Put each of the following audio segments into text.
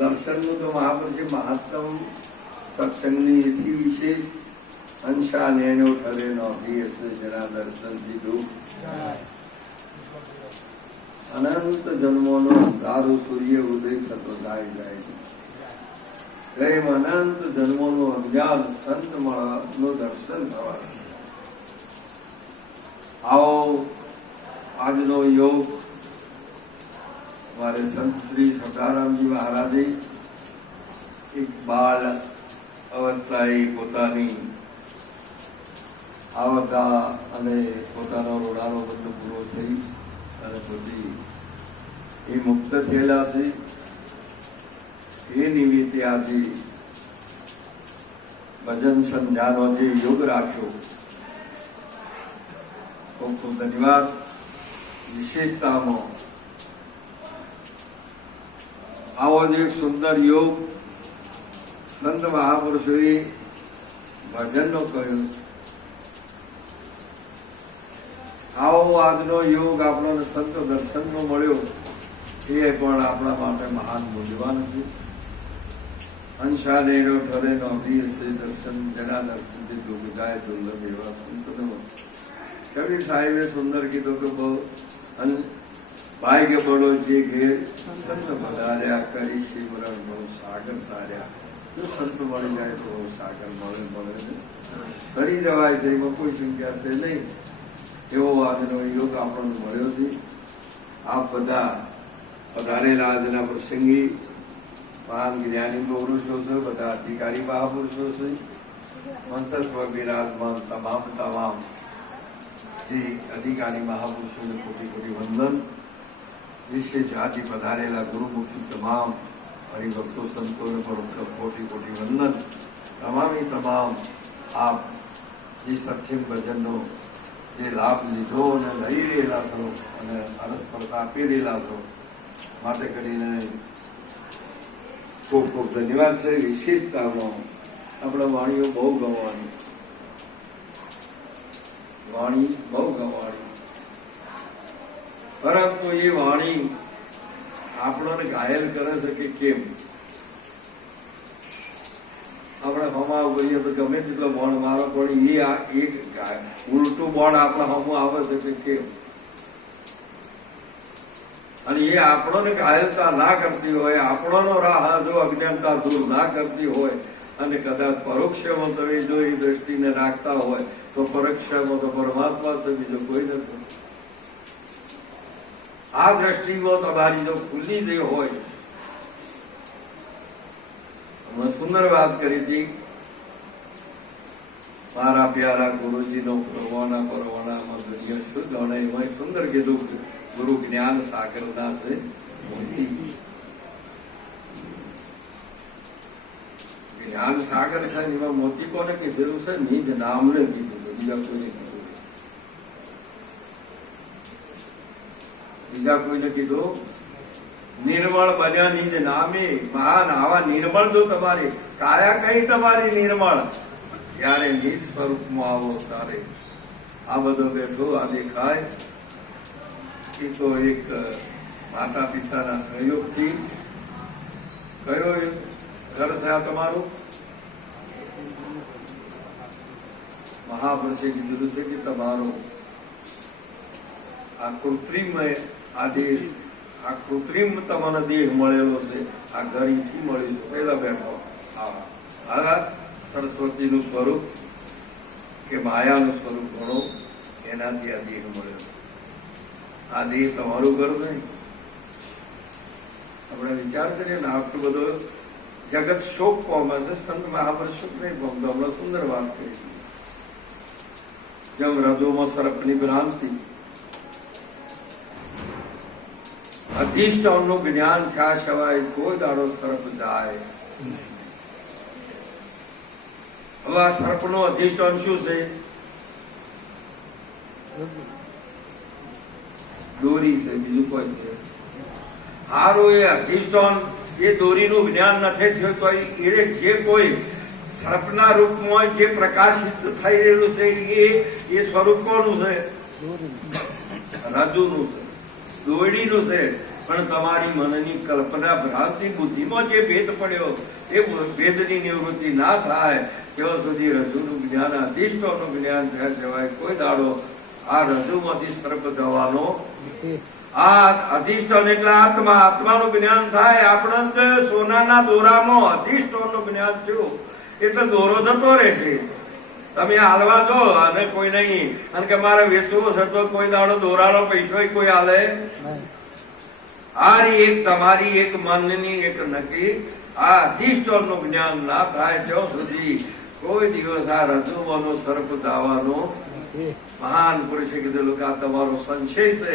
દર્શનનું તો મહાપુરુષે મહત્તમ સત્સંગની એથી વિશેષ અંશા નેનો ઠરે નોંધી હશે જેના દર્શનથી દુઃખ અનંત જન્મોનો અંધારો સૂર્ય ઉદય થતો જાય પ્રેમ અનંત જન્મોનું અંજાન સંત નું દર્શન થવાનું. આવો આજનો યોગ મારે સંત શ્રી સદારામજી મહારાજે એક બાળ અવસ્થાએ પોતાની આવતા અને પોતાનો રોડાનો બંધ પૂરો થઈ અને પછી એ મુક્ત થયેલા છે. એ નિમિત્તે આજે ભજન સંધ્યાનો જે યોગ રાખ્યો, ખૂબ ખૂબ ધન્યવાદ. વિશેષતામાં આવો જ એક સુંદર યોગ સંત મહાપુરુષોએ ભજનનો કહ્યું. આવો આજનો યોગ આપણને સંત દર્શનનો મળ્યો, એ પણ આપણા માટે મહાન મૂલ્યવાન છે. અંશા નેરો ઠરે નોંધી હશે દર્શન જેના દર્શનથી દુઃખ જાય દુર્લભ એવા સંતનો. કબીર સાહેબે સુંદર કીધું કે બહુ ભાગ્ય બળો જે ઘેર સંત વધાર્યા કરી શિવરણ બહુ સાગર તાર્યા. જો સંત મળી જાય તો બહુ સાગર મળે કરી જવાય છે, એમાં કોઈ સંખ્યા છે નહીં. એવો આજનો યોગ આપણને મળ્યો છે. આપ બધા પધારેલા આજના પ્રસંગી મહાન જ્ઞાની પુરુષો છે, બધા અધિકારી મહાપુરુષો છે, મંતસ્વ બિરાજમાન તમામ જે અધિકારી મહાપુરુષોને કોટી કોટી વંદન. વિશેષ જાતિ પધારેલા ગુરુમુખી તમામ હરિભક્તો સંતોને પણ કોટી કોટી વંદન. તમામ આપ જે સત્સંગ ભજનનો જે લાભ લીધો અને લઈ રહેલા છો અને અરસપરતા આપી રહેલા છો, માટે કરીને ખૂબ ખૂબ ધન્યવાદ છે. વિશેષતામાં આપણા વાણીઓ બહુ ગમવાની, પરંતુ એ વાણી આપણને ઘાયલ કરે છે કે કેમ? આપણે હમા બોલીએ તો ગમે તેટલો બોણ મારો પણ એ એક ઉલટું બોણ આપણા હમું આવે છે કે કેમ? અને એ આપણને ઘાયલતા ના કરતી હોય, આપણનો રાહ જો અજ્ઞાનતા દૂર ના કરતી હોય અને કદાચ પરોક્ષમાં તમે જો એ દ્રષ્ટિને રાખતા હોય તો પરોક્ષમાં તો પરમાત્મા છે, બીજો કોઈ નથી. આ દ્રષ્ટિમાં તમારી જો ખુલ્લી જે હોય, સુંદર વાત કરી હતી મારા પ્યારા ગુરુજીનો પરવાનામાં દુનિયા શુદ્ધ અને એમાં સુંદર કીધું ગુરુ જ્ઞાન સાગરના છે મોતી. જ્ઞાન સાગર છે એમાં મોતી કોને કીધેલું છે? નિજ નામને કીધું છે, બીજા કોઈને કીધું. નિર્મળ બન્યા નિજ નામે મહાન. આવા નિર્મળ જો તમારી કાયા કઈ તમારી નિર્મળ, ત્યારે નિજ સ્વરૂપમાં આવો ત્યારે આ બધો બેઠો આ દેખાય. એ તો એક માતા પિતાના સહયોગથી કયો ઘર છે આ તમારું? મહાપુરુષે કીધું છે કે તમારો આ કૃત્રિમ આદેશ, આ કૃત્રિમ તમને દેહ મળેલો છે, આ ગરીથી મળેલું પેલા બેઠો. આ સરસ્વતીનું સ્વરૂપ કે માયાનું સ્વરૂપ ગણો, એનાથી આ દેહ મળેલો. આ દેહ તમારું ઘર નહીં. આપણે વિચાર કરીએ ને, આટલું બધો જગત શોક પામે છે, સંત મહાપુરુષ શોક નહીં પામતો. હમણાં સુંદર વાત કરી, જેમ રજોમાં સર્પની ભ્રાંતિ, અધિષ્ઠાનનું જ્ઞાન થયા સિવાય કોઈ દાડો સર્પ જાય. હવે આ સર્પનું અધિષ્ઠાન શું છે? દોરી છે, બીજું કોઈ છે? હારું, એ અધિષ્ઠાન એ દોરીનું જ્ઞાન નથી થયું તો એ જે કોઈ સર્પના રૂપમાં જે પ્રકાશિત થઈ રહેલું છે એ સ્વરૂપ કોનું છે? રજુનું છે, દોરડીનું છે. પણ તમારી મનની કલ્પના ભ્રાંતિ બુદ્ધિમાં જે ભેદ પડ્યો એ ભેદની નિવૃત્તિ ના થાય ત્યાં સુધી રજૂનું જ્ઞાન અધિષ્ઠાનનું જ્ઞાન થયા સિવાય કોઈ દાડો આ રજૂમાંથી સર્પ જવાનો આ અધિષ્ઠાન એટલે આત્માનું જ્ઞાન થાય. આપણે સોનાના દોરામાં અધિષ્ઠાનનું જ્ઞાન થયું એટલે દોરો જતો રહેશે. તમે હાલવા જો અને કોઈ નહીં અને કે મારે વેચવું છે તો કોઈ દાડો દોરાનો પૈસો કોઈ હાલે. આ એક તમારી એક મનની એક નક્કી આ અધિષ્ઠાનનું જ્ઞાન ના થાય ત્યાં સુધી કોઈ દિવસ આ રજૂવાનો સર્પ દાવાનો. મહાન પુરુષે કીધેલું કે આ તમારો સંશય છે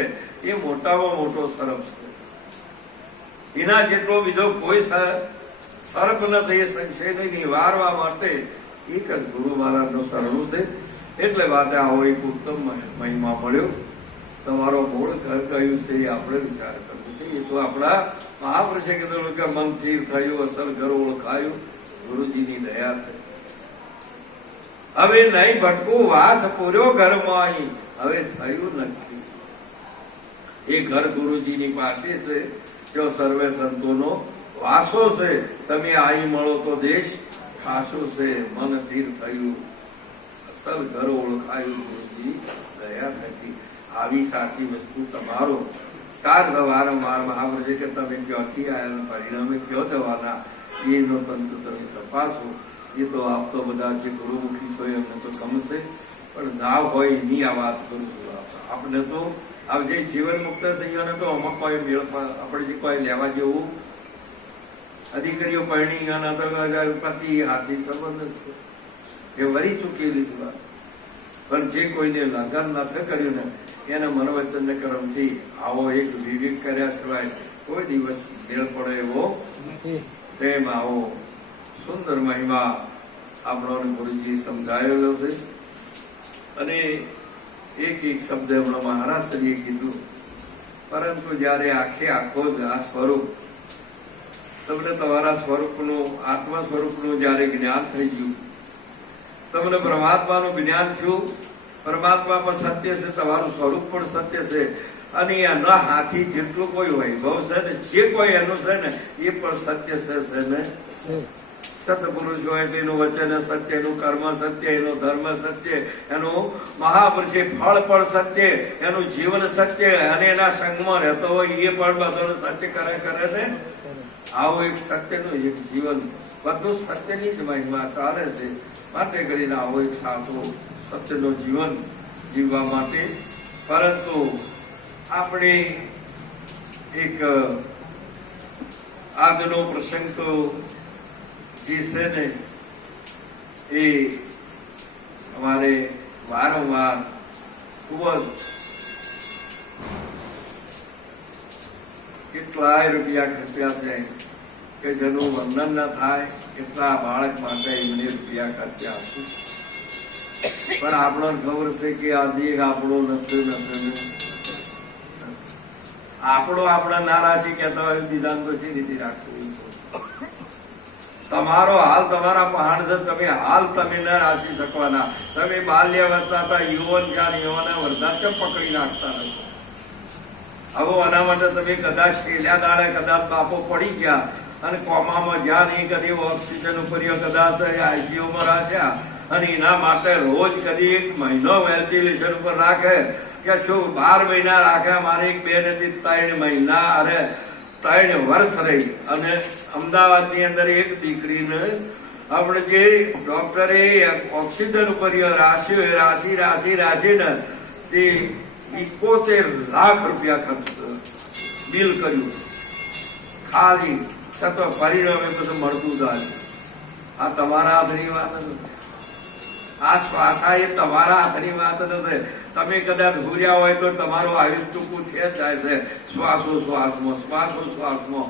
એ મોટામાં મોટો સર્પ છે. એના જેટલો બીજો કોઈ સર્પ નથી. એ સંશયને નિવારવા માટે એક જ ગુરુ મહારાજનું શરણું છે. એટલે વાતે આવો એક ઉત્તમ મહિમા મળ્યો. તમારો મૂળ ઘર કયું છે એ આપણે વિચાર કરવો છે. એ તો આપણા મહાપુરુષે કીધેલું કે મન સ્થિર થયું, અસલ ઘર ઓળખાયું, ગુરુજીની દયા થઈ. હવે નહીં ભટકું, વાસ પૂર્યો ઘરમાં અહીં હવે થયું નથી. એ ઘર ગુરુજીની પાસે છે, જો સર્વે સંતોનો વાસો છે. તમે આઈ મળો તો દેશ ખાસો છે. મન સ્થિર થયું, અસલ ઘર ઓળખાયું, ગુરુજી દયા થકી. આવી સાચી વસ્તુ તમારો કાર વારંવાર મહાપુરુષે કે તમે ક્યાંથી આવ્યા પરિણામે ક્યાં જવાના એનો તંત્ર તમે તપાસો. એ તો આપ તો બધા જે ગુરુમુખી છો એમને તો ગમશે, પણ ના હોય એની આ વાત કરું છું. આપણે તો આ જે જીવન મુક્ત થઈને તો અમુક કોઈ મેળ આપણે જે કોઈ લેવા જેવું અધિકારીઓ પરણી પતિ હાથી સંબંધ છે એ વળી ચૂકેલી વાત. પણ જે કોઈને લગ્ન નથી કર્યું ને એના મનોવચન કર્મથી આવો એક વિવેક કર્યા સિવાય કોઈ દિવસ મેળ પડે એવો તેમ આવો સુંદર મહિમા આપણો ગુરુજી સમજાયેલો છે. અને એક એક શબ્દ હમણાં મહારાજશ્રીએ કીધું, પરંતુ જયારે આખો જ આ સ્વરૂપ તમને તમારા સ્વરૂપનું આત્મા સ્વરૂપનું જયારે જ્ઞાન થઈ ગયું, તમને પરમાત્માનું જ્ઞાન થયું. પરમાત્મા પણ સત્ય છે, તમારું સ્વરૂપ પણ સત્ય છે. અને એના હાથી જેટલું કોઈ વૈભવ છે ને જે કોઈ એનું છે ને એ પણ સત્ય છે ને. સતપુરુષ હોય તો એનું વચન સત્ય, એનું કર્મ સત્ય, એનું ધર્મ સત્ય, એનું મહાપુરુષે ફળ પણ સત્ય, એનું જીવન સત્ય, અને એના સંગમાં રહેતો હોય એ પણ બધું સત્ય કરે ને. આવું એક સત્યનું એક જીવન બધું સત્યની જ મહિમા ચાલે છે. માટે કરીને આવો એક સાચો સત્યનો જીવન જીવવા માટે. પરંતુ આપણે એક આજનો પ્રસંગ તો જે છે ને એ અમારે વારંવાર ખૂબ જ કેટલાય રૂપિયા ખર્ચ્યા છે કે જેનું વર્ણન ન થાય એટલા બાળક માટે એમને રૂપિયા ખર્ચ્યા હતું. પણ આપણો ખબર છે કે આજે આપણો નથી આપણો આપણા નારાશી કહેતા હોય બીજા તો સી રીતે રાખવું. તમારો હાલ તમારા પહાડ છે, તમે હાલ તમે ન રાખી શકવાના. તમે બાલ્યાવસ્થા હતા, યુવાન જ્ઞાન યુવાના વૃદ્ધાશ્રમ પકડી નાખતા નથી. હવે આના માટે તમે કદાચ છેલ્લા દાડે કદાચ બાપો પડી ગયા અને કોમામાં જ્યાં નહીં કદી ઓક્સિજન ઉપર કદાચ આઈસીયુમાં રાખ્યા અને એના માટે રોજ કદી એક મહિનો વેન્ટિલેશન ઉપર રાખે કે શું 12 મહિના રાખ્યા. મારે એક 2 નથી 3 મહિના અરે 3 વર્ષ રહી. અને અમદાવાદની અંદર એક દીકરીને આપણે જે ડોક્ટરે ઓક્સિજન ઉપર રાશીને તે 71 લાખ રૂપિયા ખર્ચ બિલ કર્યું ખાલી. છતાં પરિણામે બધું મળતું જાય. આ તમારા હાથની વાત નથી. આ શ્વાસા એ તમારા હાથની વાત નથી. તમે કદાચ ભૂર્યા હોય તો તમારું આયુષ ટૂંકું છે જાય છે. શ્વાસોશ્વાસમાં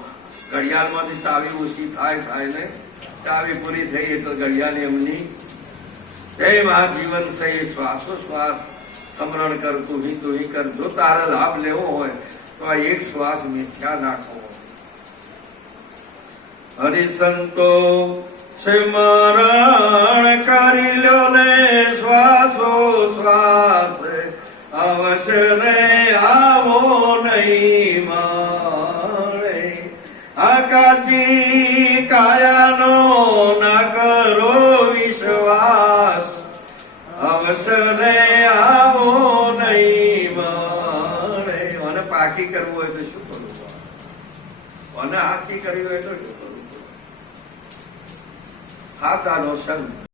ઘડિયાળમાંથી ચાવી ઓછી થાય ને ચાવી પૂરી થઈ એટલે ઘડિયાળ એમની જેમ આ જીવન છે એ શ્વાસોશ્વાસ સમરણ કરતું તું કર. જો તારે લાભ લેવો હોય તો આ એક શ્વાસ મિથ્યા નાખવો. હરિસંતો સ્મરણ કરી લો ને શ્વાસોશ્વાસ અવશ્ય રે આવો નહીં માં. કાચી કાયાનો ના કરો વિશ્વાસ, અવસરે આવો નહીં મળે. મને પાકી કરવું હોય તો શું કરવું, મને હાથી કરવી હોય તો શું કરવું? હાથાનો સંગ